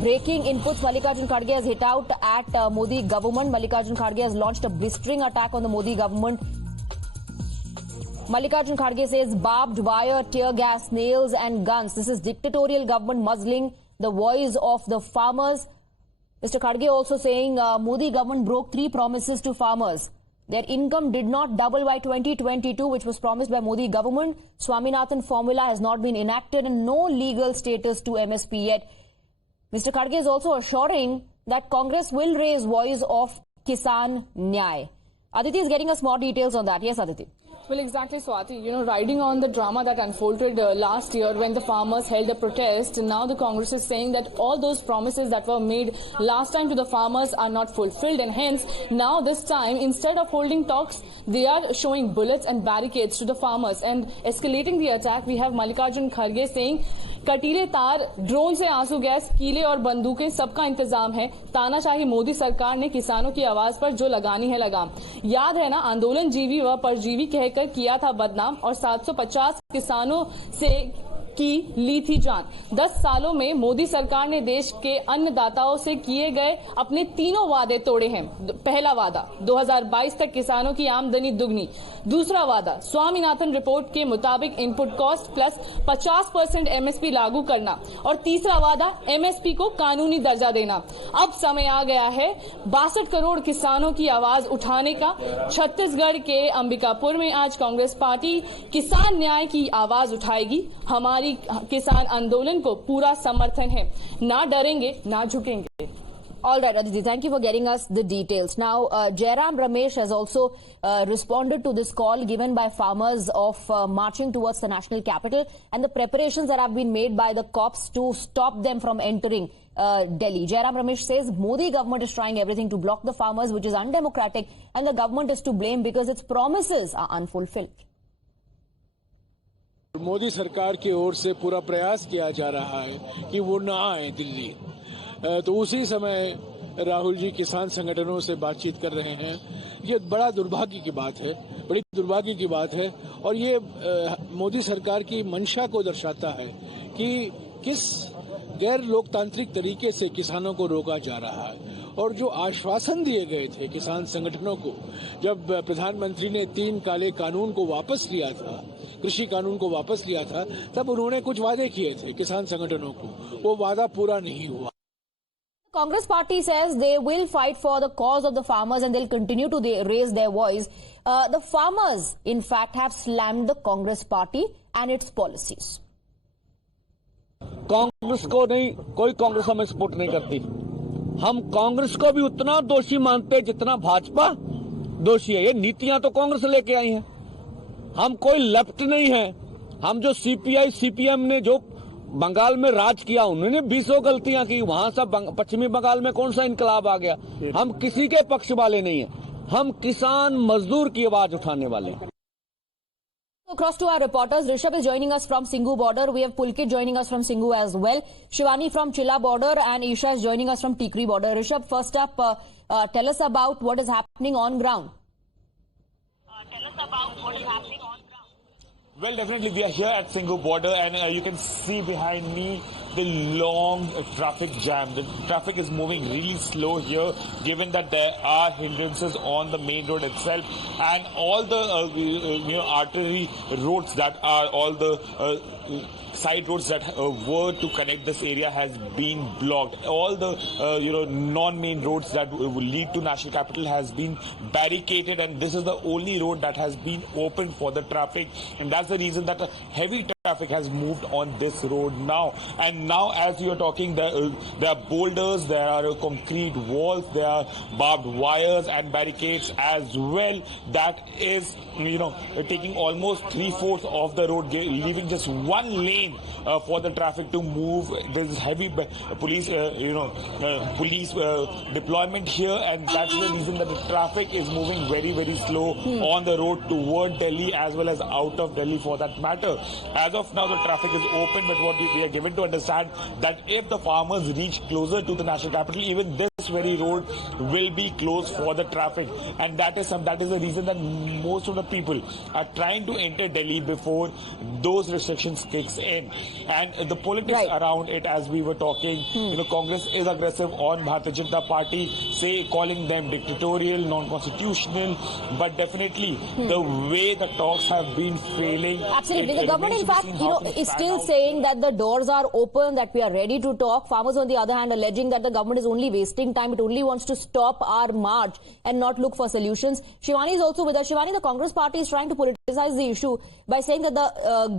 Breaking inputs, Mallikarjun Kharge has hit out at Modi government. Mallikarjun Kharge has launched a blistering attack on the Modi government. Mallikarjun Kharge says barbed wire, tear gas, nails and guns. This is dictatorial government muzzling the voice of the farmers. Mr. Kharge also saying Modi government broke 3 promises to farmers. Their income did not double by 2022, which was promised by Modi government. Swaminathan formula has not been enacted and no legal status to MSP yet. Mr. Kharge is also assuring that Congress will raise voice of Kisan Nyay. Aditi is getting us more details on that. Yes, Aditi. Well, exactly, Swati. Riding on the drama that unfolded last year when the farmers held a protest, now the Congress is saying that all those promises that were made last time to the farmers are not fulfilled, and hence now this time, instead of holding talks, they are showing bullets and barricades to the farmers and escalating the attack. We have Mallikarjun Kharge saying कटीले तार, drone से आंसू gas, कीले और बंदूकें, सबका इंतजाम है। तानाशाही मोदी सरकार ने किसानों की आवाज पर जो लगानी है लगाम। याद है ना, आंदोलन जीवी व परजीवी कहकर किया था बदनाम और 750 किसानों से की ली थी जान। 10 सालों में मोदी सरकार ने देश के अन्नदाताओं से किए गए अपने 3 वादे तोड़े हैं। पहला वादा 2022 तक किसानों की आमदनी दुगनी। दूसरा वादा स्वामीनाथन रिपोर्ट के मुताबिक इनपुट कॉस्ट प्लस 50% एमएसपी लागू करना और तीसरा वादा एमएसपी को कानूनी दर्जा देना। अब समय आ गया है 62 करोड़ किसानों की आवाज उठाने का। छत्तीसगढ़ के अंबिकापुर में आज कांग्रेस पार्टी किसान न्याय की आवाज उठाएगी। हमारी किसान आंदोलन को पूरा समर्थन है, ना डरेंगे ना झुकेंगे। All right, Aditi, thank you for getting us the details. Now, Jairam Ramesh has also responded to this call given by farmers of marching towards the national capital and the preparations that have been made by the cops to stop them from entering Delhi. Jairam Ramesh says Modi government is trying everything to block the farmers, which is undemocratic, and the government is to blame because its promises are unfulfilled. Modi सरकार की ओर से पूरा प्रयास किया जा रहा है कि वो ना आए दिल्ली, तो उसी समय राहुल जी किसान संगठनों से बातचीत कर रहे हैं। ये बड़ा दुर्भाग्य की बात है, बड़ी दुर्भाग्य की बात है और ये मोदी सरकार की मंशा को दर्शाता है कि किस गैर लोकतांत्रिक तरीके से किसानों को रोका जा रहा है। और जो आश्वासन दिए गए थे किसान संगठनों को जब प्रधानमंत्री ने 3 काले कानून को वापस लिया था, कृषि कानून को वापस लिया था, तब उन्होंने कुछ वादे किए थे किसान संगठनों को, वो वादा पूरा नहीं हुआ। Congress party says they will fight for the cause of the farmers and they'll continue to raise their voice. The farmers, in fact, have slammed the Congress party and its policies. Congress को नहीं, कोई कांग्रेस हमें support नहीं करती। हम कांग्रेस को भी उतना दोषी मानते जितना भाजपा दोषी है। ये नीतियां तो कांग्रेस लेके आई हैं। हम कोई लेफ्ट नहीं है। हम जो सीपीआई सीपीएम ने जो बंगाल में राज किया, उन्होंने 20 गलतियां की। वहां सब पश्चिमी बंगाल में कौन सा इनकलाब आ गया। हम किसी के पक्ष वाले नहीं है। हम किसान मजदूर की आवाज उठाने वाले हैं। Across to our reporters, Rishabh is joining us from Singhu border. We have Pulkit joining us from Singhu as well. Shivani from Chilla border and Isha is joining us from Tikri border. Rishabh, first up, tell us about what is happening on ground. Well, definitely we are here at Singhu border and you can see behind me the long traffic jam. The traffic is moving really slow here given that there are hindrances on the main road itself and all the artery roads that are all the side roads that were to connect this area has been blocked. All the non-main roads that will lead to National Capital has been barricaded and this is the only road that has been open for the traffic, and that's the reason that heavy traffic has moved on this road now. And now as you are talking, there are boulders, there are concrete walls, there are barbed wires and barricades as well. That is taking almost 3/4 of the road, leaving just one lane for the traffic to move. There's heavy police deployment here, and that's the reason that the traffic is moving very, very slow on the road toward Delhi as well as out of Delhi for that matter. As of now, the traffic is open, but what we are given to understand that if the farmers reach closer to the national capital, even this Amritsari road will be closed for the traffic, and that is the reason that most of the people are trying to enter Delhi before those restrictions kicks in. And the politics around it, as we were talking, Congress is aggressive on Bharatiya Janata Party, calling them dictatorial, non-constitutional, but definitely the way the talks have been failing. Absolutely. The government, in fact, is still saying that the doors are open, that we are ready to talk. Farmers, on the other hand, alleging that the government is only wasting time. It only wants to stop our march and not look for solutions. Shivani is also with us. Shivani, the Congress party is trying to politicize the issue by saying that the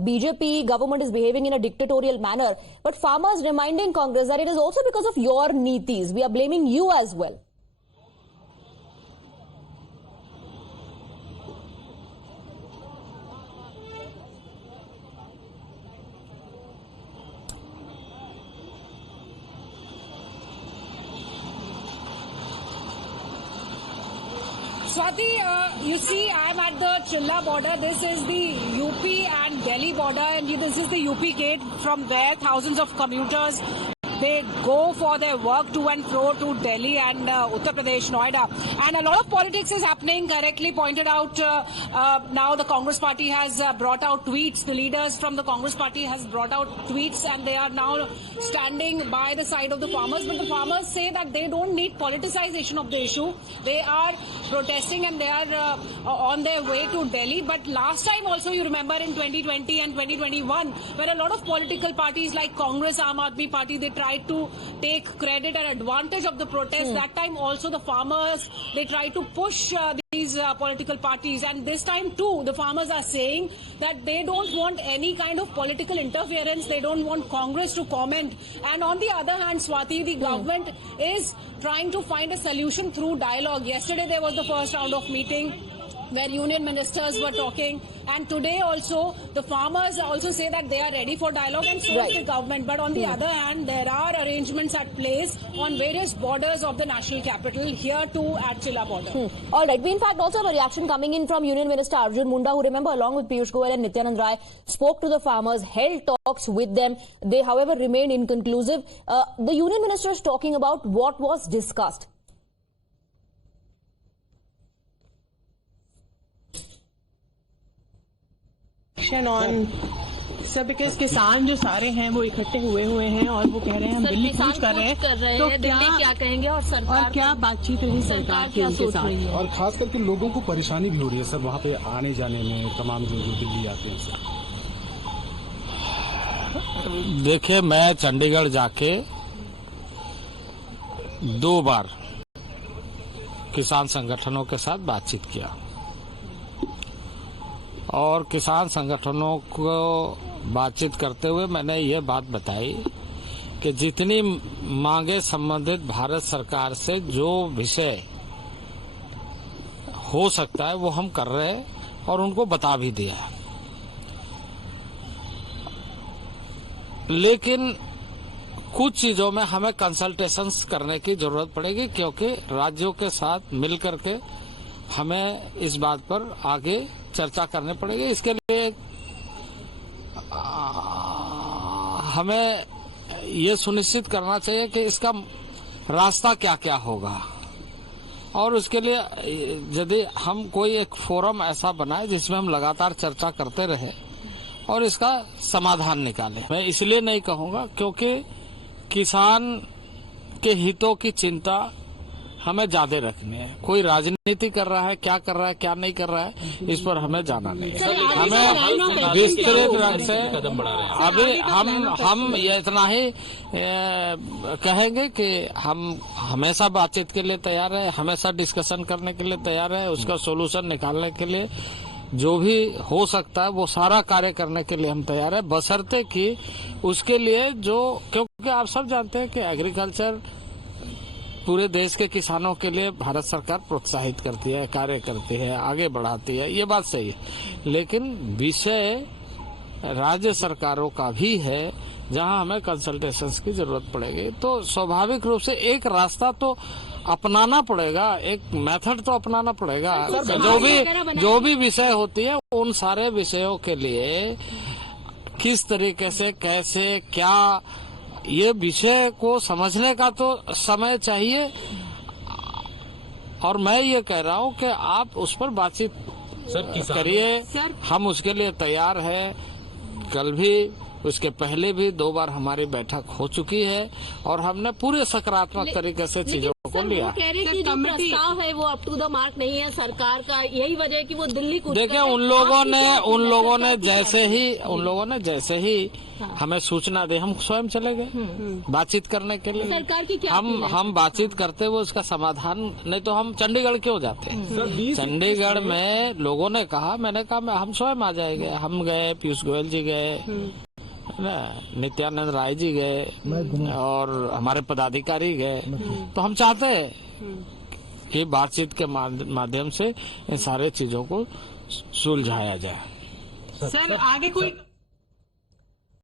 BJP government is behaving in a dictatorial manner. But farmers reminding Congress that it is also because of your nitis. We are blaming you as well. Swati, you see, I'm at the Chilla border. This is the UP and Delhi border, and this is the UP gate. From there, thousands of commuters, they go for their work to and fro to Delhi and Uttar Pradesh, Noida. And a lot of politics is happening, correctly pointed out. Now the Congress party has brought out tweets. The leaders from the Congress party has brought out tweets, and they are now standing by the side of the farmers. But the farmers say that they don't need politicization of the issue. They are protesting and they are on their way to Delhi. But last time also, you remember, in 2020 and 2021, where a lot of political parties like Congress, Aam Aadmi Party, they tried to take credit and advantage of the protest. That time also the farmers, they tried to push these political parties, and this time too the farmers are saying that they don't want any kind of political interference. They don't want Congress to comment. And on the other hand, Swati, the government is trying to find a solution through dialogue. Yesterday there was the first round of meeting where union ministers were talking, and today also the farmers also say that they are ready for dialogue, and so is the government. But on the other hand, there are arrangements at place on various borders of the national capital, here too at Chilla border. All right. We in fact also have a reaction coming in from Union Minister Arjun Munda, who, remember, along with Piyush Goyal and Nityanand Rai, spoke to the farmers, held talks with them. They, however, remained inconclusive. The Union Minister is talking about what was discussed. On सब because किसान जो सारे हैं वो इकट्ठे हुए हैं और वो कह रहे हैं हम दिल्ली कूच कर रहे हैं, तो क्या कहेंगे और सरकार और क्या बातचीत रही सरकार की उनके साथ, और खास करके लोगों को परेशानी भी हो रही है सर वहाँ पे आने जाने में, तमाम जो दिल्ली आते हैं सर। देखिए, मैं चंडीगढ़ जाके 2 बार किसान संगठनों के साथ बातचीत किया और किसान संगठनों को बातचीत करते हुए मैंने ये बात बताई कि जितनी मांगे संबंधित भारत सरकार से जो विषय हो सकता है वो हम कर रहे हैं और उनको बता भी दिया। लेकिन कुछ चीजों में हमें कंसल्टेशंस करने की जरूरत पड़ेगी, क्योंकि राज्यों के साथ मिलकर के हमें इस बात पर आगे चर्चा करनी पड़ेगी। इसके लिए हमें ये सुनिश्चित करना चाहिए कि इसका रास्ता क्या क्या होगा, और उसके लिए यदि हम कोई एक फोरम ऐसा बनाए जिसमें हम लगातार चर्चा करते रहे और इसका समाधान निकालें। मैं इसलिए नहीं कहूंगा क्योंकि किसान के हितों की चिंता हमें ज्यादा रखनी है। कोई राजनीति कर रहा है, क्या कर रहा है, क्या नहीं कर रहा है, इस पर हमें जाना नहीं है। हमें विस्तृत ढंग से अभी हम ये इतना ही कहेंगे कि हम हमेशा बातचीत के लिए तैयार है, हमेशा डिस्कशन करने के लिए तैयार है, उसका सोल्यूशन निकालने के लिए जो भी हो सकता है वो सारा कार्य करने के लिए हम तैयार है, बशर्ते कि उसके लिए क्योंकि आप सब जानते हैं कि एग्रीकल्चर पूरे देश के किसानों के लिए भारत सरकार प्रोत्साहित करती है, कार्य करती है, आगे बढ़ाती है, ये बात सही है। लेकिन विषय राज्य सरकारों का भी है जहां हमें कंसल्टेशंस की जरूरत पड़ेगी। तो स्वाभाविक रूप से एक रास्ता तो अपनाना पड़ेगा, एक मेथड तो अपनाना पड़ेगा। जो भी विषय होती है उन सारे विषयों के लिए किस तरीके से, कैसे, क्या, ये विषय को समझने का तो समय चाहिए, और मैं ये कह रहा हूँ कि आप उस पर बातचीत करिए, हम उसके लिए तैयार है। कल भी, उसके पहले भी 2 बार हमारी बैठक हो चुकी है और हमने पूरे सकारात्मक तरीके से चीजों को लिया। कह रहे कि जो प्रस्ताव है वो अप टू द मार्क नहीं है सरकार का, यही वजह है कि वो दिल्ली को देखिए, उन लोगों ने जैसे ही हमें सूचना दी, हम स्वयं चले गए बातचीत करने के लिए। सरकार की क्या हम बातचीत करते हुए उसका समाधान, नहीं तो हम चंडीगढ़ क्यों जाते हैं? चंडीगढ़ में लोगों ने कहा, मैंने कहा हम स्वयं आ जाएंगे। हम गए, पीयूष गोयल जी गए, नित्यानंद राय जी गए और हमारे पदाधिकारी गए। तो हम चाहते हैं कि बातचीत के माध्यम से इन सारे चीजों को सुलझाया जाए। सर आगे कोई